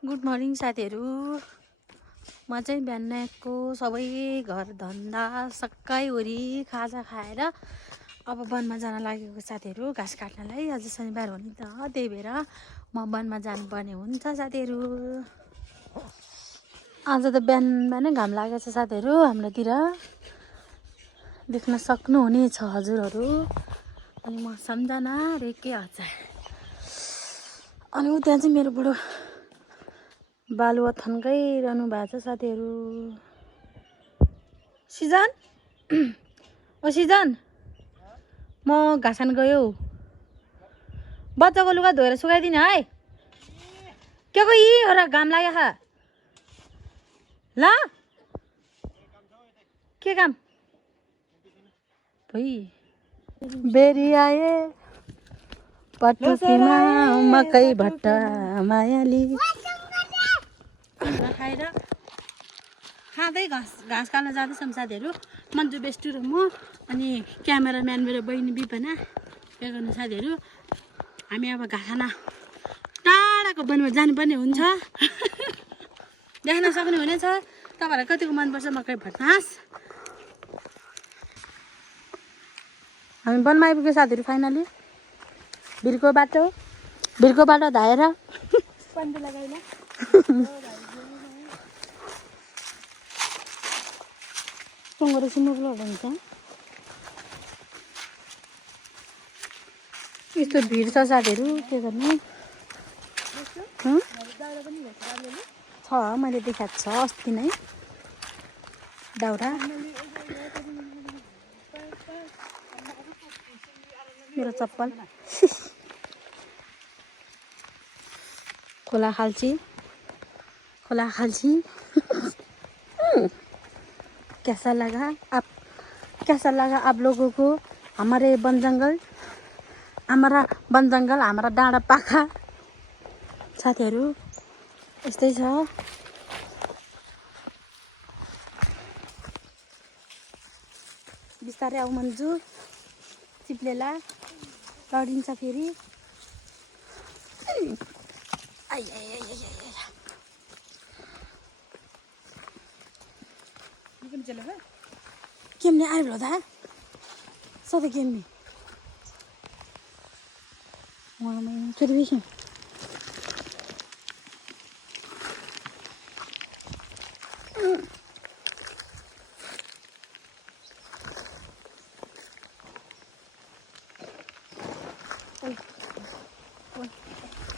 Good morning साथीहरू। म चाहिँ बिहानको सबै घर धन्दा सबै वरी खाजा खाएर अब वनमा जान लागेको साथीहरू, घाँस काट्नलाई। आज शनिबार हो नि त, त्यही भएर म वनमा जानुपर्ने हुन्छ साथीहरू। आज त बिहानमा नै घाम लागेको छ साथीहरू, हाम्रोतिर देख्न सक्नुहुनेछ हजुरहरू। अनि म सम्झना रेके हजुर। अनि ऊ त्यहाँ चाहिँ मेरो बुढो बालुवा थन्काइरहनु भएको छ साथीहरू। सिजन ओ सिजन, म घाँस खान गयो। बच्चाको लुगा धोएर सुकाइदिने है। के को यी हो र, घाम लाग्यो खा ल। के काम भइ बेरी आए पटुकीमा मकै भट्टा मायाली खाएर खाँदै घाँस काट्न जाँदैछौँ साथीहरू। मन्जु बेस्टु र म, अनि क्यामेराम्यान मेरो बहिनी बिपना। के गर्नु साथीहरू, हामी अब घाँस खान टाढाको वनमा जानुपर्ने हुन्छ। देख्न सक्ने हुनेछ तपाईँहरूलाई कतिको मनपर्छ मकै भट्मास। हामी वनमा आइपुग्यो साथीहरू फाइनली। भिरको बाटो धाएर पन्दी लगाइन सुँगुर सुँगुर हुन्छ। यस्तो भिड छ साथीहरू, के गर्नु छ। मैले देखाएको छ अस्ति नै दाउरा। मेरो चप्पल खोला खाल्ची कैसा लगा आप लोगों को हमारा वन जंगल हमारा डाँडा पाखा साथीहरू। यस्तै छ। बिस्तारै आऊ मन्जु, चिप्लेला लडिन्छ फेरि। केमने आइब्लो दा सधैँ केमने फेरि बेसी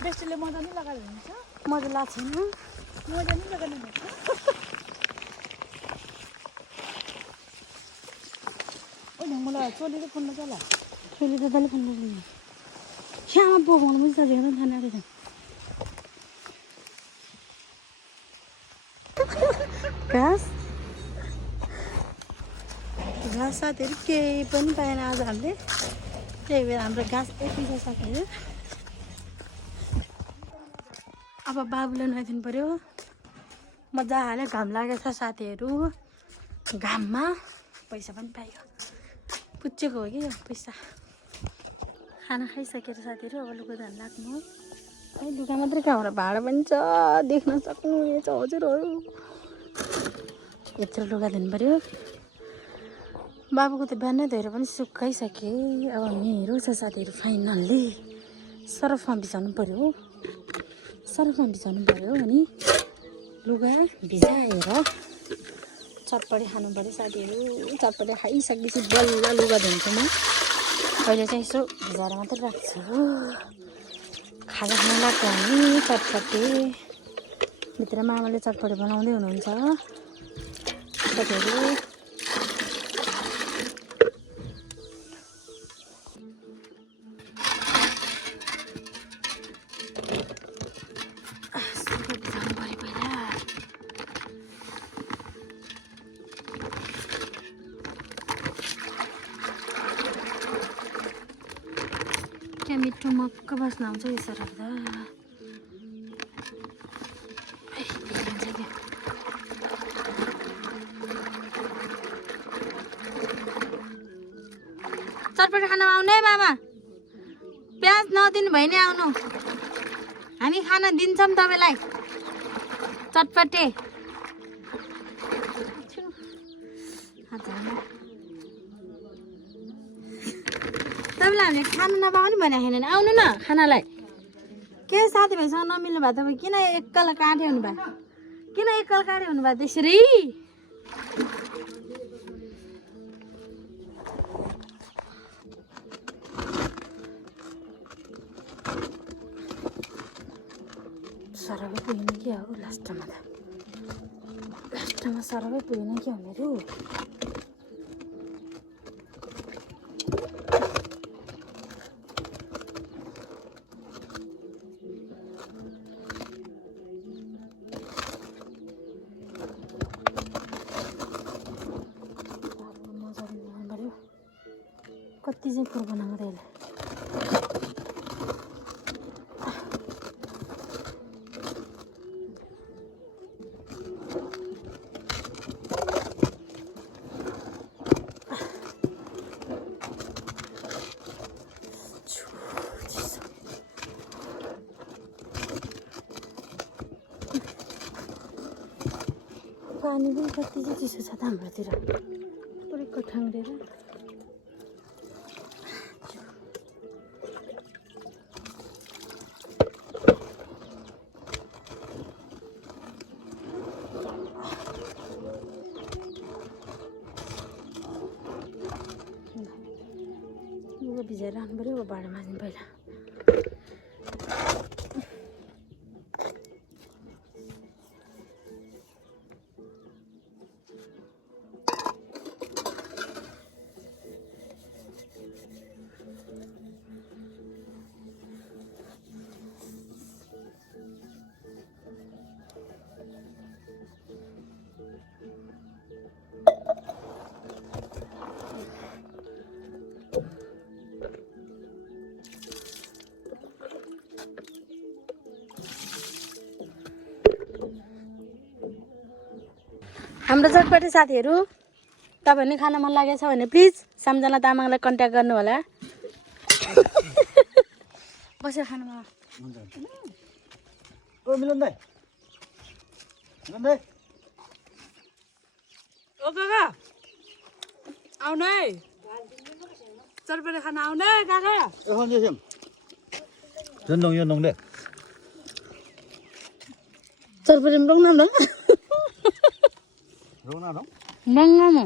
बेस्टले मजा नै लगाएर हुन्छ। मजा लाग्छ छैन, मजा नै लगाउनु हुन्छ। मलाई चोलीले फोन नचला, चोली दादाले फोन नचल्ने श्यामा बोकाउनु पनि सकेको त थाना रहेछ। घाँस साथीहरू केही पनि पाएन आज हामीले, त्यही भएर हाम्रो घाँस यति छ साथीहरू। अब बाबुलाई नुहाइदिनु पर्यो। मजाले घाम लागेको छ साथीहरू। घाममा पैसा पनि पाइयो, पुच्चेको हो कि यो पैसा। खाना खाइसकेर साथीहरू अब लुगा धुन लाग्नु है। लुगा मात्रै कहाँ हो, भाँडा पनि छ, देख्न सक्नुहुनेछ हजुरहरू। यत्रो लुगा धुनु पर्यो। बाबुको त बिहानै धोएर पनि सुकाइसके। अब मेरो छ साथीहरू फाइनल्ली सर्फमा भिजाउनु पर्यो। अनि लुगा भिजाएर चटपटे खानु पर्यो साथीहरू। चटपटे खाइसकेपछि बल्ल लुगा धुन्छु म। अहिले चाहिँ यसो भिजाएर मात्रै राख्छु। खाजा खान लाग्छ हामी चटपटे। भित्रमा आमाले चटपटे बनाउँदै हुनुहुन्छ साथीहरू। क्या मिठो मक्क बस्न आउँछ यसो राख्दा। चटपटे खाना आउनु है मामा, प्याज नदिनु भयो नि आउनु, हामी खाना दिन्छौँ तपाईँलाई। चटपटे तपाईँलाई हामीले खाना नपाउने भनेको छैन आउनु न खानालाई के साथीभाइसँग नमिल्नु भयो तपाईँ किन एक्काल काटे हुनुभयो किन एक्काल काटे हुनुभयो त्यसरी सरबै पुगेन के हो लास्टमा सरबै पुगेन के हुने रु कति चाहिँ फुल बनाएको त्यसले पानी पनि कति चाहिँ चिसो छ त हाम्रोतिर पुरै कठाङ्ग्रेर लुगा भिजाएर राख्नु पऱ्यो भाँडा माझ्नु पहिला हाम्रो चटपटे साथीहरू तपाईहरुले खाना मन लागेछ भने प्लिज सम्झना तामाङलाई कन्ट्याक्ट गर्नु होला बसेर खानुमा ओ मिलन दाइ ओ काका आउनु है चटपटे खाना आउनु है काका এখন যেম জনং জনং দে चटपटे पनि रङ नाम রওনা দাও रङ नाम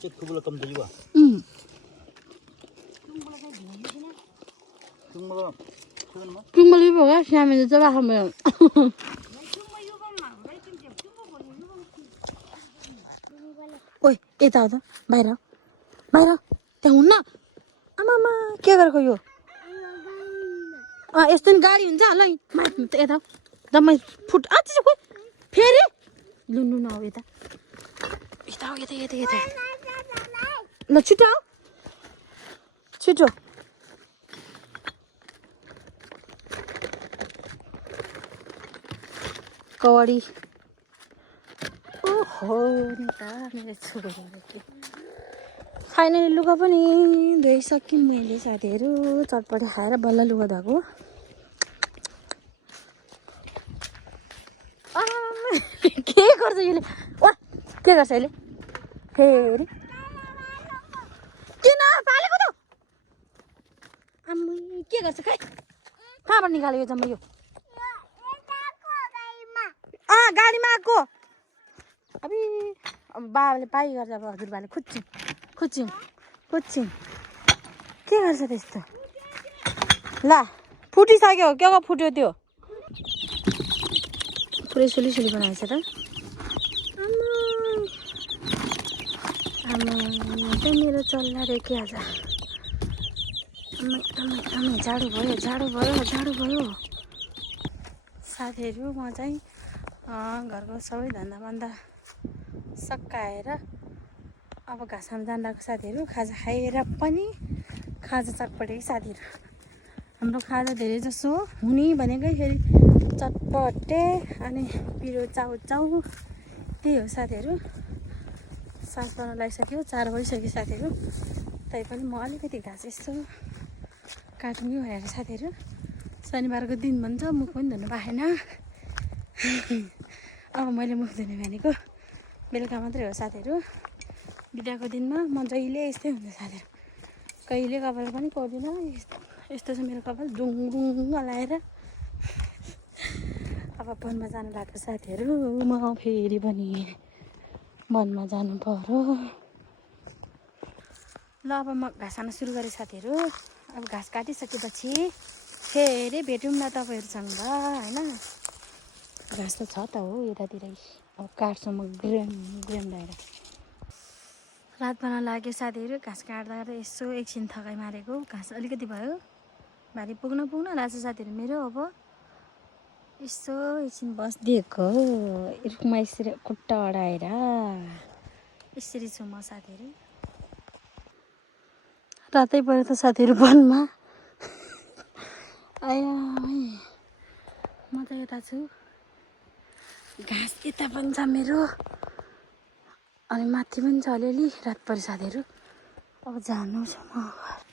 চেক কুবলা কম দিবা टुङ्गली भोगा स्यामेले चाहिँ राख्नु ओइ यता हो त बाहिर बाहिर त्यहाँ हुन्न आमामा के गरेको यो यस्तो नि गाडी हुन्छ ल यता दम्मै फुट फेरि लुन्नु न यता यता हो यता यता यता ल छिटो आऊ छिटो कवाडी ओहो मेरो छोरो फाइनली लुगा पनि धोइसक्यौँ मैले साथीहरू चटपटे खाएर बल्ल लुगा धोएको के गर्छ यसले वा के गर्छ यसले फेरि किन पालेको त आम्मै के गर्छ खै कहाँबाट निकालेको जम्मा यो गाडीमा आएको अब बाबाले पाइ गर्छ अब हजुरबाले खुच्चिङ खुच्चिङ खुच्चिङ के गर्छ त्यस्तो ला फुटिसक्यो के को फुट्यो त्यो पुरै सुली सुली बनाएछ त आमा मेरो चल्ला रे के आज आमा झाडु भयो झाडु भयो झाडु भयो साथीहरू म चाहिँ घरको सबै धन्दाबन्दा सकाएर अब घाँसमा जाँदाको साथीहरू खाजा खाएर पनि खाजा चटपटे साथीहरू हाम्रो खाजा धेरै जसो हुने भनेकै फेरि चटपटे अनि पिरो चाउचाउ त्यही हो साथीहरू सास पाउन लागिसक्यो 4 बजिसक्यो साथीहरू तैपनि म अलिकति घाँस यसो काट्ने भएर साथीहरू शनिबारको दिन भन्छ मुख पनि धुनु पाएन अब मैले मुख धुने भनेको बेलुका मात्रै हो साथीहरू। बिदाको दिनमा म जहिले यस्तै हुन्छ साथीहरू। कहिले कपाल पनि कोर्दिनँ। यस्तो छ मेरो कपाल डुङ लाएर। अब वनमा जानु लाग्छ साथीहरू। म फेरि पनि वनमा जानु पर्यो। ल अब म घाँस खान सुरु गरेँ साथीहरू। अब घाँस काटिसकेपछि फेरि भेटौँ न तपाईँहरूसँग होइन। घाँस त छ त हो यतातिरै। अब काट्छु म ग्रेम लगाएर। रात बन्न लाग्यो साथीहरू। घाँस काट्दा काट्दा यसो एकछिन थकाइ मारेको। घाँस अलिकति भयो। भारी पुग्न लाग्छ साथीहरू मेरो। अब यसो एकछिन बसिदिएको रुखमा यसरी खुट्टा अडाएर यसरी छु म साथीहरू। रातै पऱ्यो त साथीहरू वनमा। आया म त यता छु। घाँस यता पनि छ मेरो अनि माथि पनि छ अलिअलि। रात पऱ्यो साथीहरू। अब जानु छ म घर।